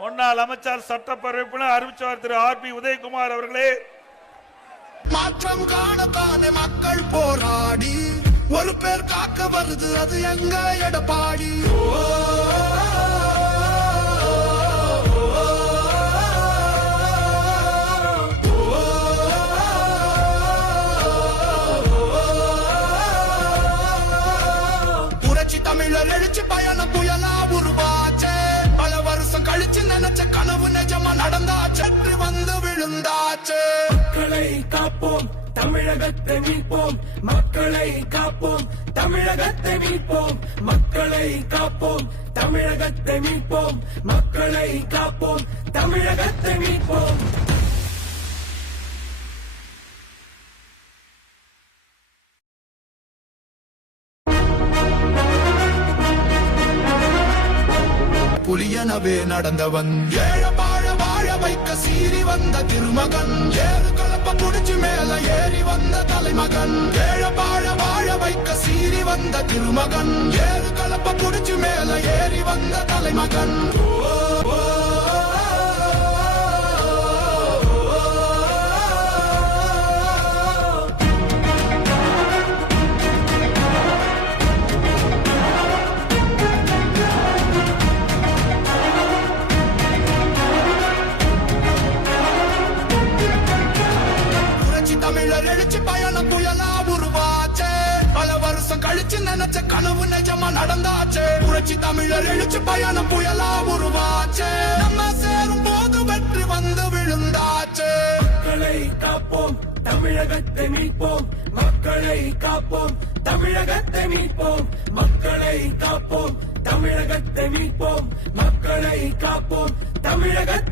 முன்னாள் அமைச்சர் சட்டப்பேரவை உறுப்பினர் அறிவிச்சவர் திரு ஆர்.பி. உதயகுமார் அவர்களே. மாற்றம் காணத்தானே மக்கள் போராடி ஒரு பேர் காக்க வருது, அது எங்க எடப்பாடி. புரட்சி தமிழர் எழுச்சி பயணம் புயலா உருவாச்சே, பல வருஷம் கழிச்சு நினைச்ச கனவு நிஜமா நடந்தாச்சு, வந்து விழுந்தாச்சு. மக்களை காப்போம், தமிழகத்தை மீட்போம், மக்களை காப்போம், தமிழகத்தை மீட்போம், மக்களை காப்போம், தமிழகத்தை மீட்போம், மக்களை காப்போம், தமிழகத்தை மீட்போம். புலியனவே நடந்தவன், ஏழ வாழ வாழ வைக்க சீறி வந்த திருமகன், ஏறு கலப்ப புடிச்சு மேல ஏறி வந்த தலைமகன். ஏழ வாழ வாழ வைக்க சீறி வந்த திருமகன், ஏறு கலப்ப புடிச்சு மேல ஏறி வந்த தலைமகன். தமிழர் எழுச்சி பயணம் புயலா உருவாச்சே, பல வருஷம் கழிச்சு நினைச்ச கனவு நிஜமா நடந்தாச்சு. புரட்சி தமிழர் எழுச்சி பயணம் புயலா உருவாச்சே, நம்ம சேரும் போது வெற்றி வந்து விழுந்தாச்சு. மக்களை காப்போம், தமிழகத்தை மீட்போம், மக்களை காப்போம், தமிழகத்தை மீட்போம், மக்களை காப்போம், தமிழகத்தை மீட்போம், மக்களை காப்போம், தமிழகத்தை